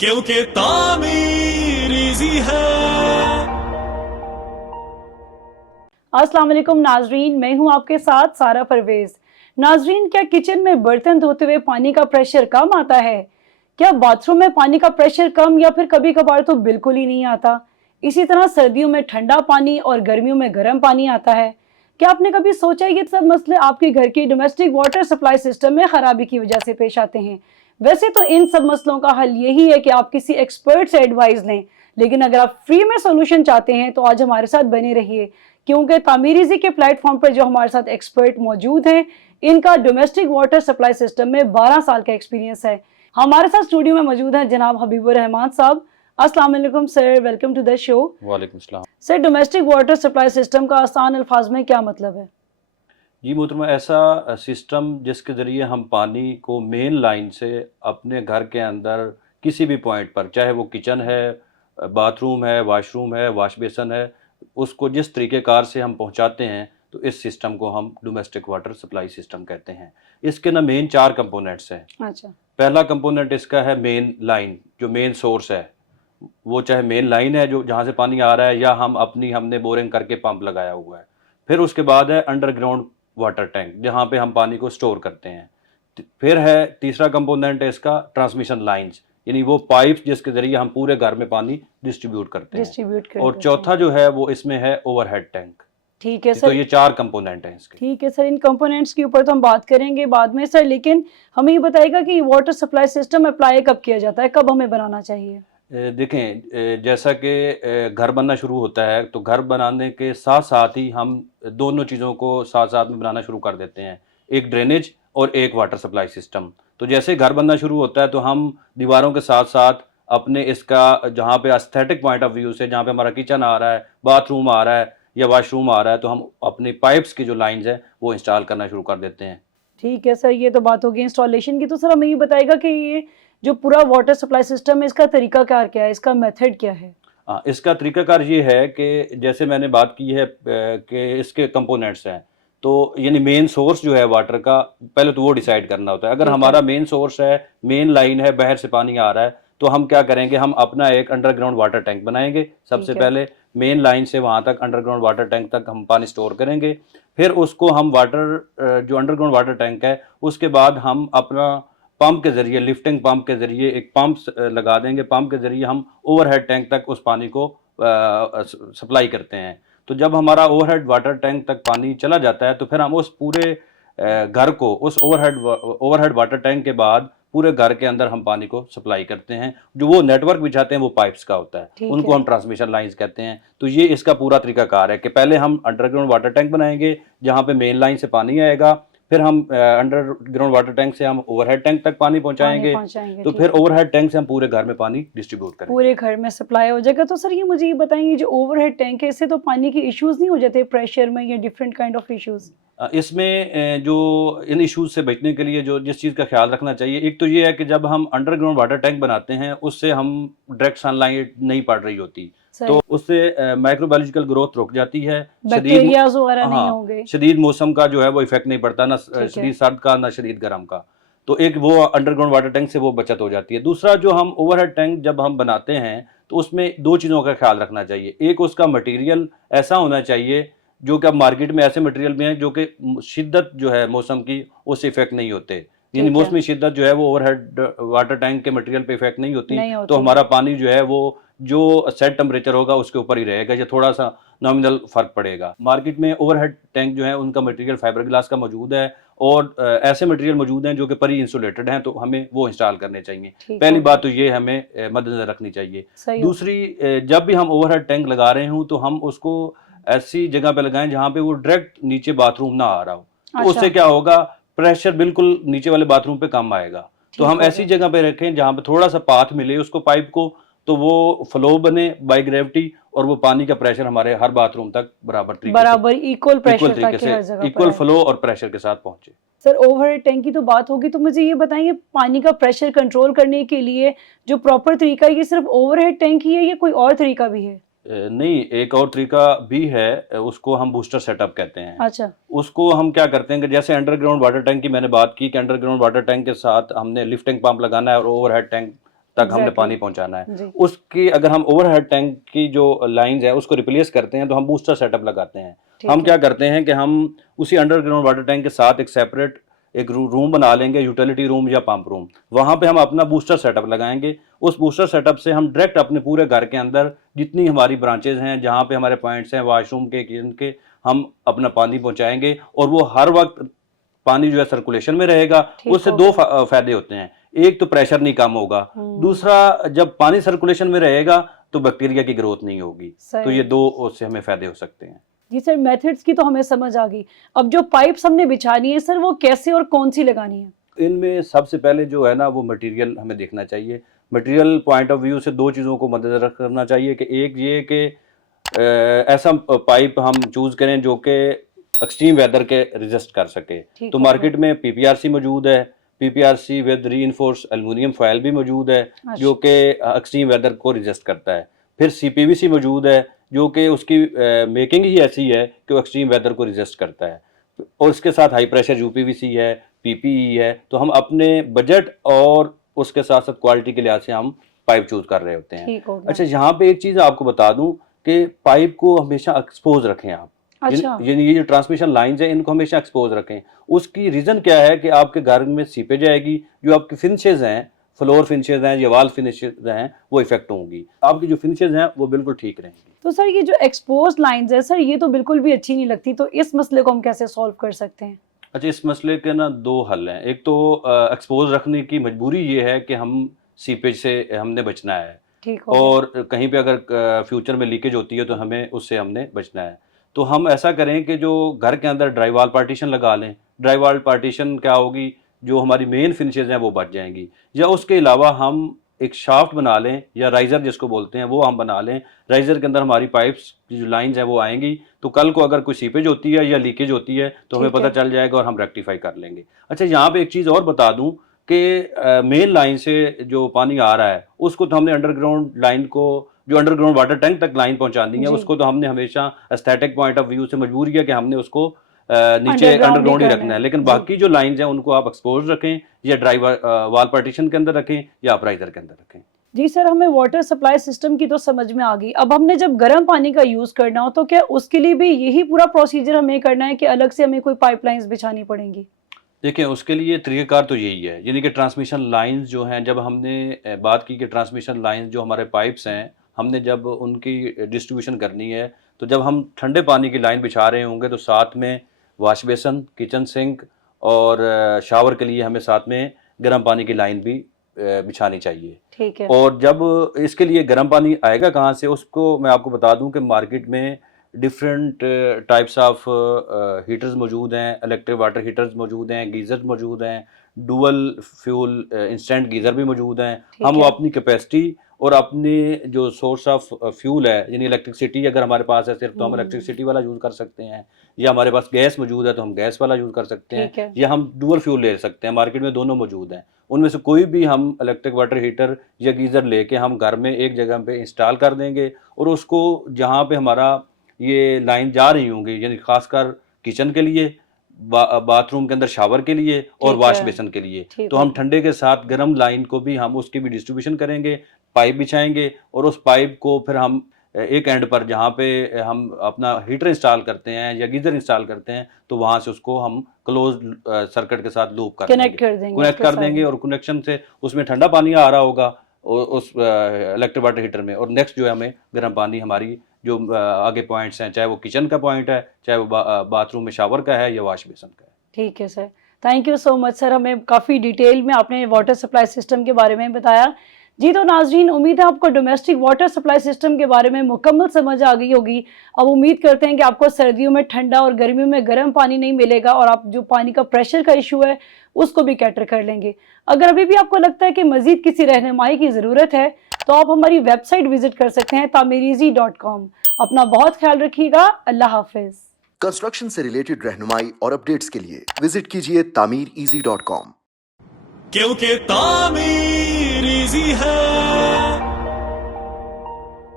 क्योंकि तामीर इजी है। अस्सलाम वालेकुम नाजरीन, मैं हूं आपके साथ सारा परवेज। नाजरीन, क्या किचन में बर्तन धोते हुए पानी का प्रेशर कम आता है? क्या बाथरूम में पानी का प्रेशर कम या फिर कभी कभार तो बिल्कुल ही नहीं आता? इसी तरह सर्दियों में ठंडा पानी और गर्मियों में गर्म पानी आता है। क्या आपने कभी सोचा ये सब मसले आपके घर की डोमेस्टिक वाटर सप्लाई सिस्टम में खराबी की वजह से पेश आते हैं? वैसे तो इन सब मसलों का हल यही है कि आप किसी एक्सपर्ट से एडवाइस लें, लेकिन अगर आप फ्री में सोल्यूशन चाहते हैं तो आज हमारे साथ बने रहिए, क्योंकि तामीर-ई-ज़ी के प्लेटफॉर्म पर जो हमारे साथ एक्सपर्ट मौजूद हैं, इनका डोमेस्टिक वाटर सप्लाई सिस्टम में 12 साल का एक्सपीरियंस है। हमारे साथ स्टूडियो में मौजूद हैं जनाब हबीबुर रहमान साहब। अस्सलाम वालेकुम sir, welcome to the show. वालेकुम सलाम। Sir, domestic water supply system का आसान अल्फाज में क्या मतलब है? जी मोहतरमा, ऐसा सिस्टम जिसके ज़रिए हम पानी को मेन लाइन से अपने घर के अंदर किसी भी पॉइंट पर, चाहे वो किचन है, बाथरूम है, वाश बेसन है, उसको जिस तरीक़ेकार से हम पहुंचाते हैं, तो इस सिस्टम को हम डोमेस्टिक वाटर सप्लाई सिस्टम कहते हैं। इसके ना मेन 4 कंपोनेंट्स हैं। अच्छा। पहला कंपोनेंट इसका है मेन लाइन, जो मेन सोर्स है। वो चाहे मेन लाइन है जो जहाँ से पानी आ रहा है, या हमने बोरिंग करके पंप लगाया हुआ है। फिर उसके बाद है अंडरग्राउंड वाटर टैंक, जहाँ पे हम पानी को स्टोर करते हैं। फिर है तीसरा कंपोनेंट है इसका ट्रांसमिशन लाइंस, यानी वो पाइप जिसके ज़रिए हम पूरे घर में पानी डिस्ट्रीब्यूट करते हैं। और चौथा जो है वो इसमें है ओवरहेड टैंक। ठीक है तो सर। ये 4 कंपोनेंट हैं इसके। ठीक है सर, इन कंपोनेंट्स के ऊपर तो हम बात करेंगे बाद में सर, लेकिन हमें ये बताइएगा कि वाटर सप्लाई सिस्टम अप्लाई कब किया जाता है, कब हमें बनाना चाहिए? देखें, जैसा कि घर बनना शुरू होता है, तो घर बनाने के साथ साथ ही हम दोनों चीज़ों को साथ साथ में बनाना शुरू कर देते हैं, एक ड्रेनेज और एक वाटर सप्लाई सिस्टम। तो जैसे घर बनना शुरू होता है तो हम दीवारों के साथ साथ अपने इसका जहाँ पे एस्थेटिक पॉइंट ऑफ व्यू से, जहाँ पे हमारा किचन आ रहा है, बाथरूम आ रहा है या वॉशरूम आ रहा है, तो हम अपनी पाइप्स की जो लाइंस हैं वो इंस्टॉल करना शुरू कर देते हैं। ठीक है सर, ये तो बात होगी इंस्टॉलेशन की। तो सर हमें ये बताएगा कि ये जो पूरा वाटर सप्लाई सिस्टम है, इसका तरीकाकार क्या है, इसका मेथड क्या है? हाँ, इसका तरीकाकार ये है कि जैसे मैंने बात की है कि इसके कंपोनेंट्स हैं, तो यानी मेन सोर्स जो है वाटर का, पहले तो वो डिसाइड करना होता है। अगर ठीक है। हमारा मेन सोर्स है, मेन लाइन है, बाहर से पानी आ रहा है, तो हम क्या करेंगे, हम अपना एक अंडरग्राउंड वाटर टैंक बनाएंगे। सबसे ठीक है। पहले मेन लाइन से वहाँ तक अंडरग्राउंड वाटर टैंक तक हम पानी स्टोर करेंगे। फिर उसको हम जो अंडरग्राउंड वाटर टैंक है, उसके बाद हम अपना पंप के ज़रिए, लिफ्टिंग पंप के ज़रिए एक पंप लगा देंगे। पंप के ज़रिए हम ओवरहेड टैंक तक उस पानी को सप्लाई करते हैं। तो जब हमारा ओवरहेड वाटर टैंक तक पानी चला जाता है, तो फिर हम उस पूरे घर को उस ओवरहेड वाटर टैंक के बाद पूरे घर के अंदर हम पानी को सप्लाई करते हैं। जो वो नेटवर्क बिछाते हैं वो पाइप्स का होता है, उनको हम ट्रांसमिशन लाइंस कहते हैं। तो ये इसका पूरा तरीकाकार है कि पहले हम अंडरग्राउंड वाटर टैंक बनाएंगे जहाँ पे मेन लाइन से पानी आएगा, फिर हम अंडरग्राउंड वाटर टैंक से हम ओवरहेड टैंक तक पानी पहुंचाएंगे। तो फिर ओवरहेड टैंक से हम पूरे घर में पानी डिस्ट्रीब्यूट करेंगे, पूरे घर में सप्लाई हो जाएगा। तो सर ये मुझे ये बताएंगे, जो ओवरहेड टैंक है, इससे तो पानी के इश्यूज नहीं हो जाते प्रेशर में या डिफरेंट काइंड ऑफ इश्यूज? इसमें जो इन इश्यूज से बचने के लिए जो जिस चीज़ का ख्याल रखना चाहिए, एक तो ये है कि जब हम अंडरग्राउंड वाटर टैंक बनाते हैं, उससे हम डायरेक्ट सनलाइट नहीं पड़ रही होती, तो उससे माइक्रोबायोलॉजिकल ग्रोथ रुक जाती है। बैक्टीरियाज वगैरह नहीं होंगे। शदीद मौसम का जो है वो इफेक्ट नहीं पड़ता, ना शदीद सर्द का ना शदीद गर्म का। तो एक वो अंडरग्राउंड वाटर टैंक से वो बचत हो जाती है। दूसरा, जो हम ओवरहेड टैंक जब हम बनाते हैं, तो उसमें 2 चीज़ों का ख्याल रखना चाहिए। एक, उसका मटेरियल ऐसा होना चाहिए, जो कि अब मार्केट में ऐसे मटेरियल भी हैं जो कि शिद्दत जो है मौसम की, उससे इफेक्ट नहीं होते। यानी मौसमी शिद्दत जो है वो ओवरहेड वाटर टैंक के मटेरियल पे इफेक्ट नहीं होती। तो हमारा पानी जो है वो जो सेट टेम्परेचर होगा उसके ऊपर ही रहेगा, या थोड़ा सा नॉमिनल फर्क पड़ेगा। मार्केट में ओवरहेड टैंक जो है उनका मटेरियल फाइबर ग्लास का मौजूद है, और ऐसे मटेरियल मौजूद हैं जो कि परी इंसुलेटेड हैं, तो हमें वो इंस्टॉल करने चाहिए। पहली बात तो ये हमें मद्देनजर रखनी चाहिए। दूसरी, जब भी हम ओवरहेड टैंक लगा रहे हूँ तो हम उसको ऐसी जगह पे लगाएं जहाँ पे वो डायरेक्ट नीचे बाथरूम ना आ रहा हो। तो उससे क्या होगा, प्रेशर बिल्कुल नीचे वाले बाथरूम पे कम आएगा। तो हम ऐसी जगह पे रखें जहाँ पे थोड़ा सा पाथ मिले उसको पाइप को, तो वो फ्लो बने बाय ग्रेविटी, और वो पानी का प्रेशर हमारे हर बाथरूम तक बराबर इक्वल तरीके से इक्वल फ्लो और प्रेशर के साथ पहुंचे। सर, ओवरहेड टैंक की तो बात होगी, तो मुझे ये बताइए, पानी का प्रेशर कंट्रोल करने के लिए जो प्रॉपर तरीका है, ये सिर्फ ओवरहेड टैंक ही है या कोई और तरीका भी है? नहीं, एक और तरीका भी है, उसको हम बूस्टर सेटअप कहते हैं। अच्छा। उसको हम क्या करते हैं कि जैसे अंडरग्राउंड वाटर टैंक की मैंने बात की कि अंडरग्राउंड वाटर टैंक के साथ हमने लिफ्टिंग पंप लगाना है और ओवरहेड टैंक तक हमने Exactly. पानी पहुंचाना है। जी। उसकी अगर हम ओवरहेड टैंक की जो लाइंस है उसको रिप्लेस करते हैं तो हम बूस्टर सेटअप लगाते हैं। ठीक हम है। क्या करते हैं कि हम उसी अंडरग्राउंड वाटर टैंक के साथ एक सेपरेट एक रूम बना लेंगे, यूटिलिटी रूम या पंप रूम। वहां पे हम अपना बूस्टर सेटअप लगाएंगे। उस बूस्टर सेटअप से हम डायरेक्ट अपने पूरे घर के अंदर जितनी हमारी ब्रांचेज हैं, जहां पे हमारे पॉइंट्स हैं, वॉशरूम के, किचन के, हम अपना पानी पहुंचाएंगे और वो हर वक्त पानी जो है सर्कुलेशन में रहेगा। ठीक उससे हो दो गया। फायदे होते हैं। एक तो प्रेशर नहीं कम होगा, दूसरा जब पानी सर्कुलेशन में रहेगा तो बैक्टीरिया की ग्रोथ नहीं होगी। तो सही। ये दो उससे हमें फायदे हो सकते हैं। जी सर, मेथड्स की तो हमें समझ आ गई। अब जो पाइप्स हमने बिछानी है सर, वो कैसे और कौन सी लगानी है? इनमें सबसे पहले जो है ना वो मटेरियल हमें देखना चाहिए। मटेरियल पॉइंट ऑफ व्यू से दो चीज़ों को मद्देनजर करना चाहिए कि एक ये कि ऐसा पाइप हम चूज़ करें जो कि एक्सट्रीम वेदर के रेजिस्ट कर सके। ठीक तो हो मार्केट में पीपीआरसी मौजूद है, PPRC with reinforce aluminium foil भी मौजूद है गया। जो कि एक्सट्रीम वेदर को रेजिस्ट करता है। फिर सीपीवीसी मौजूद है जो कि उसकी मेकिंग ही ऐसी है कि वो एक्सट्रीम वेदर को रेजिस्ट करता है। और इसके साथ हाई प्रेशर यूपीवीसी है, पीपीई है। तो हम अपने बजट और उसके साथ साथ क्वालिटी के लिहाज से हम पाइप चूज कर रहे होते हैं। ठीक हो गया। अच्छा, यहाँ पे एक चीज़ आपको बता दूं कि पाइप को हमेशा एक्सपोज रखें आप। अच्छा। ये जो ट्रांसमिशन लाइंस हैं इनको हमेशा एक्सपोज रखें। उसकी रीज़न क्या है कि आपके घर में सीपेज आएगी, जो आपकी फिनिशेज हैं, फ्लोर फिनिशेज हैं या वाल फिनिशेज हैं, वो इफेक्ट होंगी। आपकी जो फिनिशेज हैं वो बिल्कुल ठीक रहेंगी। तो सर ये जो एक्सपोज लाइंस है सर, ये तो बिल्कुल भी अच्छी नहीं लगती, तो इस मसले को हम कैसे सॉल्व कर सकते हैं? अच्छा, इस मसले के ना दो हल हैं। एक तो एक्सपोज रखने की मजबूरी ये है कि हम सीपेज से हमने बचना है, ठीक हो गया। और कहीं पे अगर फ्यूचर में लीकेज होती है तो हमें उससे हमने बचना है। तो हम ऐसा करें कि जो घर के अंदर ड्राई वॉल पार्टीशन लगा लें। ड्राई वॉल पार्टीशन क्या होगी, जो हमारी मेन फिनिशेज हैं वो बच जाएंगी। या उसके अलावा हम एक शाफ्ट बना लें या राइज़र जिसको बोलते हैं वो हम बना लें। राइज़र के अंदर हमारी पाइप्स की जो लाइंस हैं वो आएंगी, तो कल को अगर कोई सीपेज होती है या लीकेज होती है तो हमें ठीक पता है। चल जाएगा और हम रेक्टिफाई कर लेंगे। अच्छा, यहाँ पे एक चीज़ और बता दूं कि मेन लाइन से जो पानी आ रहा है उसको तो हमने अंडरग्राउंड लाइन को, जो अंडरग्राउंड वाटर टैंक तक लाइन पहुंचानी है, जी। उसको तो हमने हमेशा एस्थेटिक पॉइंट ऑफ व्यू से मजबूर किया कि हमने उसको नीचे अंडरग्राउंड अंडरग्राउंड ही करना रखना है। है। लेकिन जी। बाकी जो लाइंस हैं उनको आप एक्सपोज रखें या ड्राई वॉल पार्टीशन के अंदर रखें या आप राइजर के अंदर रखें। जी सर, हमें वाटर सप्लाई सिस्टम की तो समझ में आ गई। अब हमने जब गर्म पानी का यूज करना हो तो क्या उसके लिए भी यही पूरा प्रोसीजर हमें करना है कि अलग से हमें कोई पाइपलाइंस बिछानी पड़ेंगी? देखिए, उसके लिए तरीक़ाकार तो यही है, यानी कि ट्रांसमिशन लाइंस जो हैं, जब हमने बात की कि ट्रांसमिशन लाइंस जो हमारे पाइप्स हैं, हमने जब उनकी डिस्ट्रीब्यूशन करनी है, तो जब हम ठंडे पानी की लाइन बिछा रहे होंगे तो साथ में वॉश बेसन, किचन सिंक और शावर के लिए हमें साथ में गर्म पानी की लाइन भी बिछानी चाहिए। ठीक है। और जब इसके लिए गर्म पानी आएगा कहाँ से, उसको मैं आपको बता दूं कि मार्केट में डिफरेंट टाइप्स ऑफ हीटर्स मौजूद हैं। इलेक्ट्रिक वाटर हीटर्स मौजूद हैं, गीज़र मौजूद हैं, डुअल फ्यूल इंस्टेंट गीज़र भी मौजूद हैं। ठीक हम वो है। अपनी कैपेसिटी और अपने जो सोर्स ऑफ फ्यूल है, यानी इलेक्ट्रिसिटी अगर हमारे पास है सिर्फ, तो हम इलेक्ट्रिसिटी वाला यूज़ कर सकते हैं, या हमारे पास गैस मौजूद है तो हम गैस वाला यूज़ कर सकते ठीक हैं, है। या हम डुअल फ्यूल ले सकते हैं। मार्केट में दोनों मौजूद हैं। उनमें से कोई भी हम इलेक्ट्रिक वाटर हीटर या गीज़र लेके हम घर में एक जगह पे इंस्टॉल कर देंगे, और उसको जहाँ पे हमारा ये लाइन जा रही होंगी, यानी खासकर किचन के लिए, बाथरूम के अंदर शावर के लिए और ठीक वॉश है। बेसन के लिए, ठीक तो हो हम गया। ठंडे के साथ गर्म लाइन को भी हम उसकी भी डिस्ट्रीब्यूशन करेंगे, पाइप बिछाएंगे, और उस पाइप को फिर हम एक एंड पर जहाँ पे हम अपना हीटर इंस्टॉल करते हैं या गीज़र इंस्टॉल करते हैं, तो वहाँ से उसको हम क्लोज सर्किट के साथ लूप कर कनेक्ट कर देंगे कनेक्ट उसके कर साथ देंगे, में। और कनेक्शन से उसमें ठंडा पानी आ रहा होगा उस इलेक्ट्रिक वाटर हीटर में, और नेक्स्ट जो है हमें गर्म पानी हमारी जो आगे पॉइंट्स हैं, चाहे वो किचन का पॉइंट है, चाहे वो बाथरूम में शावर का है या वॉश बेसन का है। ठीक है sir, thank you so much sir, हमें काफ़ी डिटेल में आपने वाटर सप्लाई सिस्टम के बारे में बताया। जी तो नाजरीन, उम्मीद है आपको डोमेस्टिक वाटर सप्लाई सिस्टम के बारे में मुकम्मल समझ आ गई होगी। अब उम्मीद करते हैं कि आपको सर्दियों में ठंडा और गर्मियों में गर्म पानी नहीं मिलेगा, और आप जो पानी का प्रेशर का इशू है उसको भी कैटर कर लेंगे। अगर अभी भी आपको लगता है कि मज़ीद किसी रहनुमाई की ज़रूरत है तो आप हमारी वेबसाइट विजिट कर सकते हैं tameereasy.com। अपना बहुत ख्याल रखिएगा। अल्लाह हाफिज़। कंस्ट्रक्शन से रिलेटेड रहनुमाई और अपडेट्स के लिए विजिट कीजिए tameereasy.com। क्योंकि तामीर इजी है।